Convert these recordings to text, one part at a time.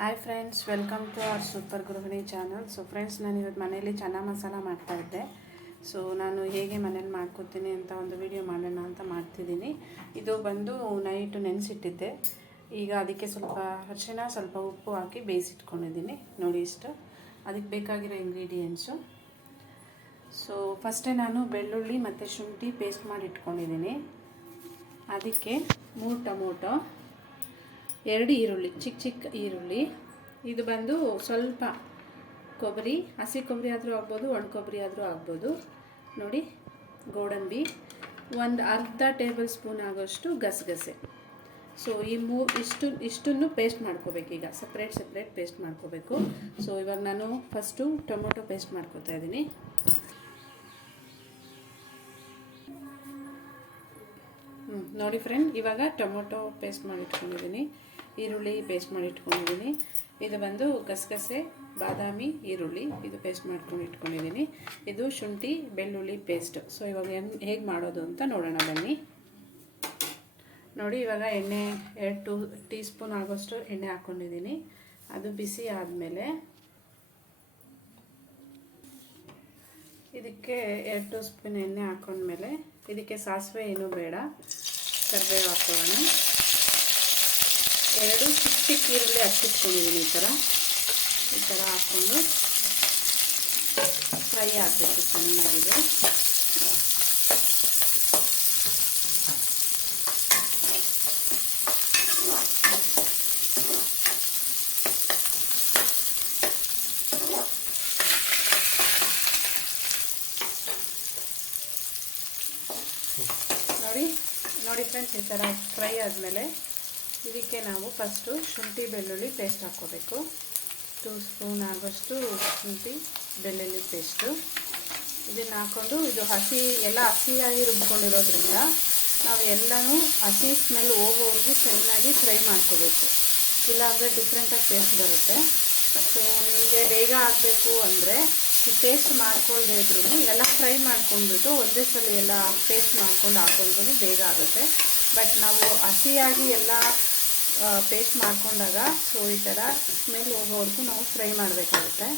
Hi friends, welcome to our super ಗೃಹಿಣಿ channel. So friends, ನಾನು ಇವತ್ತು ಮನೇಲಿ ಚನ್ನ ಮಸಾಲ ಮಾಡ್ತಾಯಿದ್ದೆ. ಸೊ ನಾನು ಹೇಗೆ ಮನೇಲಿ ಮಾಡ್ಕೊತೀನಿ ಅಂತ ಒಂದು ವಿಡಿಯೋ ಮಾಡೋಣ ಅಂತ ಮಾಡ್ತಿದ್ದೀನಿ. ಇದು ಬಂದು ನೈಟು ನೆನೆಸಿಟ್ಟಿದ್ದೆ. ಈಗ ಅದಕ್ಕೆ ಸ್ವಲ್ಪ ಅರಿಶಿನ, ಸ್ವಲ್ಪ ಉಪ್ಪು ಹಾಕಿ ಬೇಯಿಸಿಟ್ಕೊಂಡಿದ್ದೀನಿ. ನೋಡಿ ಇಷ್ಟು. ಅದಕ್ಕೆ ಬೇಕಾಗಿರೋ ಇಂಗ್ರೀಡಿಯೆಂಟ್ಸು. ಸೊ ಫಸ್ಟೇ ನಾನು ಬೆಳ್ಳುಳ್ಳಿ ಮತ್ತು ಶುಂಠಿ ಪೇಸ್ಟ್ ಮಾಡಿ ಇಟ್ಕೊಂಡಿದ್ದೀನಿ. ಅದಕ್ಕೆ 3 ಟೊಮೊಟೊ, 2 ಈರುಳ್ಳಿ, ಚಿಕ್ಕ ಈರುಳ್ಳಿ. ಇದು ಬಂದು ಸ್ವಲ್ಪ ಕೊಬ್ಬರಿ, ಹಸಿ ಕೊಬ್ಬರಿ ಆದರೂ ಆಗ್ಬೋದು, ಒಣ ಕೊಬ್ಬರಿ ಆದರೂ ಆಗ್ಬೋದು. ನೋಡಿ, ಗೋಡಂಬಿ, ಒಂದು ಅರ್ಧ ಟೇಬಲ್ ಸ್ಪೂನ್ ಆಗೋಷ್ಟು ಗಸಗಸೆ. ಸೊ ಈ ಇಷ್ಟನ್ನು ಪೇಸ್ಟ್ ಮಾಡ್ಕೋಬೇಕು. ಈಗ ಸಪ್ರೇಟ್ ಪೇಸ್ಟ್ ಮಾಡ್ಕೋಬೇಕು. ಸೊ ಇವಾಗ ನಾನು ಫಸ್ಟು ಟೊಮೊಟೊ ಪೇಸ್ಟ್ ಮಾಡ್ಕೋತಾ ಇದ್ದೀನಿ. ನೋಡಿ ಫ್ರೆಂಡ್, ಇವಾಗ ಟೊಮೊಟೊ ಪೇಸ್ಟ್ ಮಾಡಿ ಇಟ್ಕೊಂಡಿದ್ದೀನಿ, ಈರುಳ್ಳಿ ಪೇಸ್ಟ್ ಮಾಡಿ ಇಟ್ಕೊಂಡಿದ್ದೀನಿ. ಇದು ಬಂದು ಗಸಗಸೆ, ಬಾದಾಮಿ, ಈರುಳ್ಳಿ ಇದು ಪೇಸ್ಟ್ ಮಾಡ್ಕೊಂಡು ಇಟ್ಕೊಂಡಿದ್ದೀನಿ. ಇದು ಶುಂಠಿ ಬೆಳ್ಳುಳ್ಳಿ ಪೇಸ್ಟ್. ಸೊ ಇವಾಗ ಹೇಗೆ ಮಾಡೋದು ಅಂತ ನೋಡೋಣ ಬನ್ನಿ. ನೋಡಿ, ಇವಾಗ ಎಣ್ಣೆ 2 ಟೀ ಸ್ಪೂನ್ ಆಗೋಷ್ಟು ಎಣ್ಣೆ ಹಾಕ್ಕೊಂಡಿದ್ದೀನಿ. ಅದು ಬಿಸಿ ಆದಮೇಲೆ ಇದಕ್ಕೆ 2 ಸ್ಪೂನ್ ಎಣ್ಣೆ ಹಾಕೊಂಡ್ಮೇಲೆ ಇದಕ್ಕೆ ಸಾಸಿವೆ ಏನೂ ಬೇಡ, ಕರಿಬೇವು ಹಾಕೋಣ. 2 ಚಿಕ್ಕ ಈರುಳ್ಳಿ ಹಚ್ಚಿಟ್ಕೊಂಡಿದ್ದೀನಿ. ಈ ಥರ ಹಾಕ್ಕೊಂಡು ಫ್ರೈ ಆಗಬೇಕು ಚೆನ್ನಾಗಿದೆ. ನೋಡಿ ಫ್ರೆಂಡ್ಸ್, ಈ ಥರ ಫ್ರೈ ಆದಮೇಲೆ ಇದಕ್ಕೆ ನಾವು ಫಸ್ಟು ಶುಂಠಿ ಬೆಳ್ಳುಳ್ಳಿ ಪೇಸ್ಟ್ ಹಾಕ್ಕೋಬೇಕು. 2 ಸ್ಪೂನ್ ಆಗೋಷ್ಟು ಶುಂಠಿ ಬೆಳ್ಳುಳ್ಳಿ ಪೇಸ್ಟು. ಇದನ್ನು ಹಾಕ್ಕೊಂಡು ಇದು ಹಸಿಯಾಗಿ ರುಬ್ಕೊಂಡಿರೋದ್ರಿಂದ ನಾವು ಎಲ್ಲನೂ ಹಸಿ ಸ್ಮೆಲ್ ಹೋಗೋವರೆಗೂ ಚೆನ್ನಾಗಿ ಫ್ರೈ ಮಾಡ್ಕೋಬೇಕು. ಇಲ್ಲಾಂದರೆ ಡಿಫ್ರೆಂಟಾಗಿ ಟೇಸ್ಟ್ ಬರುತ್ತೆ. ಸೊ ನಿಮಗೆ ಬೇಗ ಆಗಬೇಕು ಅಂದರೆ ಈ ಪೇಸ್ಟ್ ಮಾಡ್ಕೊಳ್ದೇ ಇದ್ರೂ ಎಲ್ಲ ಫ್ರೈ ಮಾಡ್ಕೊಂಡ್ಬಿಟ್ಟು ಒಂದೇ ಸಲ ಎಲ್ಲ ಪೇಸ್ಟ್ ಮಾಡ್ಕೊಂಡು ಹಾಕೊಂಡ್ರೂ ಬೇಗ ಆಗುತ್ತೆ. ಬಟ್ ನಾವು ಹಸಿಯಾಗಿ ಎಲ್ಲ ಪೇಸ್ಟ್ ಮಾಡ್ಕೊಂಡಾಗ ಸೊ ಈ ಥರ ಸ್ಮೆಲ್ ಹೋಗೋವರೆಗೂ ನಾವು ಫ್ರೈ ಮಾಡಬೇಕಾಗುತ್ತೆ.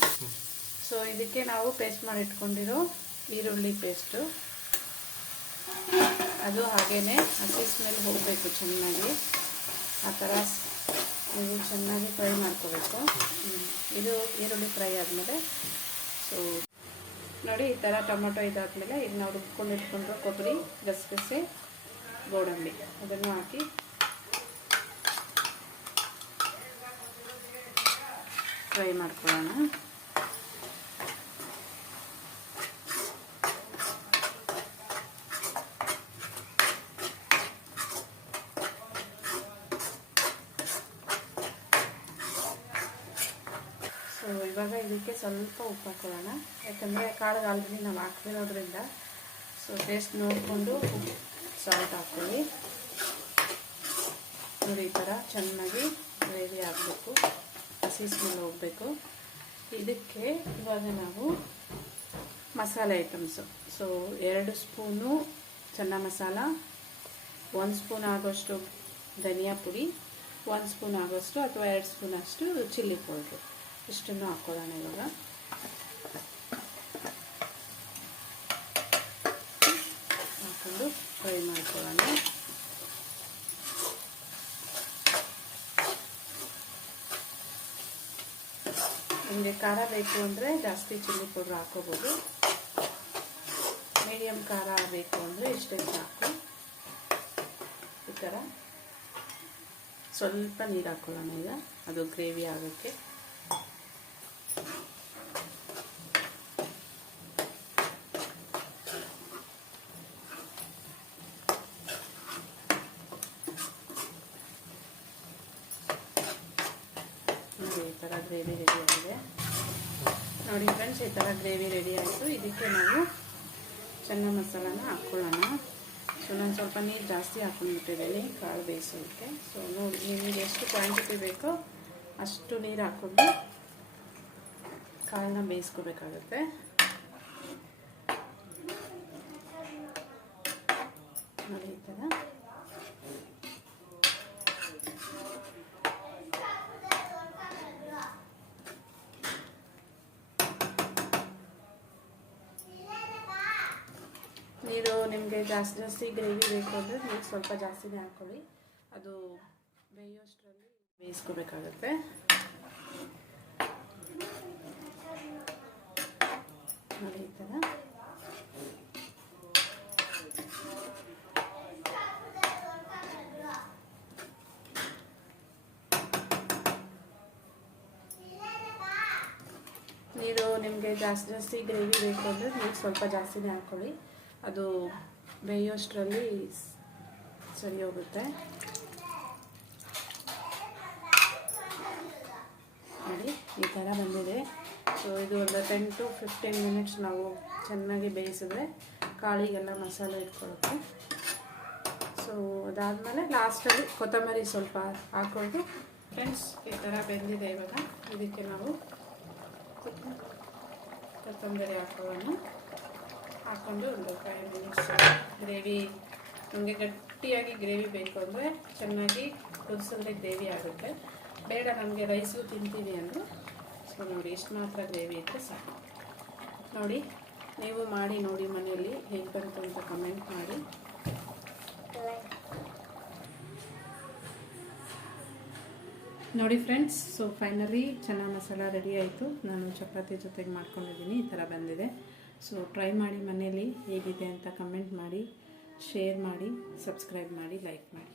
ಸೊ ಇದಕ್ಕೆ ನಾವು ಪೇಸ್ಟ್ ಮಾಡಿ ಇಟ್ಕೊಂಡಿರೋ ಈರುಳ್ಳಿ ಪೇಸ್ಟು, ಅದು ಹಾಗೇ ಹಸಿ ಸ್ಮೆಲ್ ಹೋಗಬೇಕು ಚೆನ್ನಾಗಿ. ಆ ಥರ ನೀವು ಚೆನ್ನಾಗಿ ಫ್ರೈ ಮಾಡ್ಕೋಬೇಕು. ಇದು ಈರುಳ್ಳಿ ಫ್ರೈ ಆದಮೇಲೆ ಸೊ ನೋಡಿ, ಈ ಥರ ಟೊಮೊಟೊ ಇದಾದಮೇಲೆ ಈಗ ನಾವು ರುಬ್ಕೊಂಡು ಇಟ್ಕೊಂಡ್ರೆ ಕೊಬ್ಬರಿ, ಗಸಗಸೆ, ಗೋಡಂಬಿ ಅದನ್ನು ಹಾಕಿ ಫ್ರೈ ಮಾಡ್ಕೊಳ್ಳೋಣ. ಸೊ ಇವಾಗ ಇದಕ್ಕೆ ಸ್ವಲ್ಪ ಉಪ್ಪು ಹಾಕೊಳ್ಳೋಣ, ಯಾಕಂದರೆ ಕಾಳಿಗೆ ಆಲ್ರೆಡಿ ನಾವು ಹಾಕ್ತಿರೋದ್ರಿಂದ. ಸೊ ಟೇಸ್ಟ್ ನೋಡಿಕೊಂಡು ಸಾಲ್ಟ್ ಹಾಕ್ಕೊಳ್ಳಿ. ನೋಡಿ, ಈ ಥರ ಚೆನ್ನಾಗಿ ಗ್ರೇವಿ ಆಗಬೇಕು, ಹಸಿ ಸ್ಮೆಲ್ ಹೋಗಬೇಕು. ಇದಕ್ಕೆ ಇವಾಗ ನಾವು ಮಸಾಲೆ ಐಟಮ್ಸು. ಸೊ 2 ಸ್ಪೂನು ಚನ್ನ ಮಸಾಲ, 1 ಸ್ಪೂನ್ ಆಗೋಷ್ಟು ಧನಿಯಾ ಪುಡಿ, 1 ಸ್ಪೂನ್ ಆಗೋಷ್ಟು ಅಥವಾ 2 ಸ್ಪೂನ್ ಅಷ್ಟು ಚಿಲ್ಲಿ ಪೌಡ್ರು, ಇಷ್ಟನ್ನು ಹಾಕ್ಕೊಳ್ಳೋಣ. ಇವಾಗ ಹಾಕ್ಕೊಂಡು ಫ್ರೈ ಮಾಡ್ಕೊಳ್ಳೋಣ. ನಿಮಗೆ ಖಾರ ಬೇಕು ಅಂದರೆ ಜಾಸ್ತಿ ಚಿಲ್ಲಿ ಪೌಡ್ರ್ ಹಾಕೋಬೋದು. ಮೀಡಿಯಮ್ ಖಾರ ಬೇಕು ಅಂದರೆ ಇಷ್ಟೇ ಸಾಕು. ಈ ಥರ ಸ್ವಲ್ಪ ನೀರು ಹಾಕ್ಕೊಳ್ಳೋಣ ಈಗ, ಅದು ಗ್ರೇವಿ ಆಗೋಕ್ಕೆ. ಈ ಥರ ಗ್ರೇವಿ ರೆಡಿ ಆಗಿದೆ. ನೋಡಿ ಫ್ರೆಂಡ್ಸ್, ಈ ಥರ ಗ್ರೇವಿ ರೆಡಿ ಆಯಿತು. ಇದಕ್ಕೆ ನಾವು ಚನ್ನ ಮಸಾಲಾನ ಹಾಕ್ಕೊಳ್ಳೋಣ. ಸೊ ನಾನು ಸ್ವಲ್ಪ ನೀರು ಜಾಸ್ತಿ ಹಾಕ್ಕೊಂಡ್ಬಿಟ್ಟಿದ್ದೀನಿ ಕಾಳು ಬೇಯಿಸೋದಕ್ಕೆ. ಸೊ ನೋಡಿ, ನಿಮಗೆ ಎಷ್ಟು ಕ್ವಾಂಟಿಟಿ ಬೇಕೋ ಅಷ್ಟು ನೀರು ಹಾಕ್ಕೊಂಡು ಕಾಳನ್ನ ಬೇಯಿಸ್ಕೋಬೇಕಾಗುತ್ತೆ. ನೋಡಿ, ಈ ಥರ ನಿಮಗೆ ಜಾಸ್ತಿ ಗ್ರೇವಿ ಬೇಕು ಅಂದರೆ ನೀವು ಸ್ವಲ್ಪ ಜಾಸ್ತಿನೇ ಹಾಕ್ಕೊಳ್ಳಿ. ಅದು ಬೇಯೋಷ್ಟರಲ್ಲಿ ಬೇಯಿಸ್ಕೋಬೇಕಾಗುತ್ತೆ. ನೋಡಿ ಈ ಥರ. ನೀರು ನಿಮಗೆ ಜಾಸ್ತಿ ಗ್ರೇವಿ ಬೇಕು ಅಂದರೆ ನೀವು ಸ್ವಲ್ಪ ಜಾಸ್ತಿನೇ ಹಾಕ್ಕೊಳ್ಳಿ. ಅದು ಬೇಯೋಷ್ಟರಲ್ಲಿ ಸರಿ ಹೋಗುತ್ತೆ. ನೋಡಿ ಈ ಥರ ಬಂದಿದೆ. ಸೊ ಇದು ಒಂದು 10 to 15 ಮಿನಿಟ್ಸ್ ನಾವು ಚೆನ್ನಾಗಿ ಬೇಯಿಸಿದ್ರೆ ಕಾಳಿಗೆಲ್ಲ ಮಸಾಲೆ ಇಟ್ಕೊಳ್ಳುತ್ತೆ. ಸೊ ಅದಾದಮೇಲೆ ಲಾಸ್ಟಲ್ಲಿ ಕೊತ್ತಂಬರಿ ಸ್ವಲ್ಪ ಹಾಕ್ಕೊಂಡು ಫ್ರೆಂಡ್ಸ್ ಈ ಥರ ಬೆಂದಿದೆ. ಇವಾಗ ಇದಕ್ಕೆ ನಾವು ಕೊತ್ತಂಬರಿ ಹಾಕ್ಕೊಂಡು ಒಂದು 5 ಮಿನಿಟ್ಸ್ ಗ್ರೇವಿ. ನಮಗೆ ಗಟ್ಟಿಯಾಗಿ ಗ್ರೇವಿ ಬೇಕು ಅಂದರೆ ಚೆನ್ನಾಗಿ ಕುದಿಸಿದ್ರೆ ಗ್ರೇವಿ ಆಗುತ್ತೆ. ಬೇಡ ನಮಗೆ ರೈಸು ತಿಂತೀವಿ ಅಂದರು ಸೊ ನೋಡಿ ಇಷ್ಟು ಮಾತ್ರ ಗ್ರೇವಿ ಇದ್ದರೆ ಸಾಕು. ನೋಡಿ ನೀವು ಮಾಡಿ ನೋಡಿ ಮನೆಯಲ್ಲಿ ಹೇಗೆ ಬಂತು ಅಂತ ಕಮೆಂಟ್ ಮಾಡಿ. ನೋಡಿ ಫ್ರೆಂಡ್ಸ್, ಸೊ ಫೈನಲಿ ಚೆನ್ನ ಮಸಾಲ ರೆಡಿ ಆಯಿತು. ನಾನು ಚಪಾತಿ ಜೊತೆಗೆ ಮಾಡ್ಕೊಂಡಿದ್ದೀನಿ. ಈ ಥರ ಬಂದಿದೆ. ಸೊ ಟ್ರೈ ಮಾಡಿ ಮನೆಯಲ್ಲಿ ಹೇಗಿದೆ ಅಂತ ಕಮೆಂಟ್ ಮಾಡಿ, ಶೇರ್ ಮಾಡಿ, ಸಬ್ಸ್ಕ್ರೈಬ್ ಮಾಡಿ, ಲೈಕ್ ಮಾಡಿ.